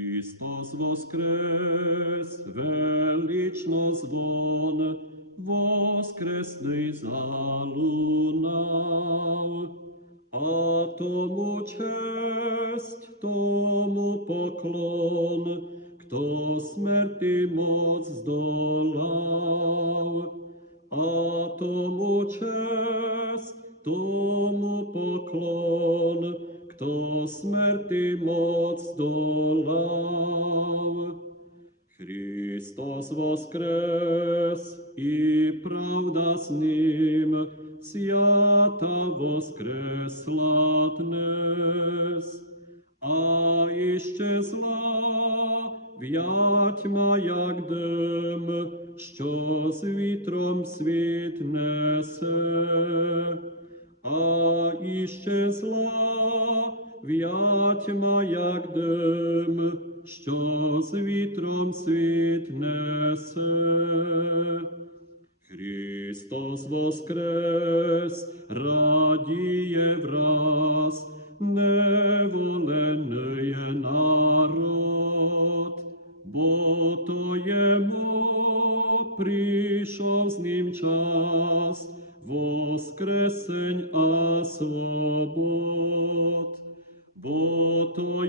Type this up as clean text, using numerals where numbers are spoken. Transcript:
Христос воскрес, велично звон, воскресний залунав, а тому честь, тому поклон, кто смерти моц здолав, а тому честь, тому поклон, кто смерти моц здолав. Христос воскрес, и правда с Ним, свята воскресла днес, а іщезла в'ятьма, як дим, що з вітром світ несе, а іщезла в'ятьма, як дим, що з вітром світ несе. Христос воскрес, радіє враз неволений народ, бо то йому прийшов з ним час воскресень, а свобод, бо то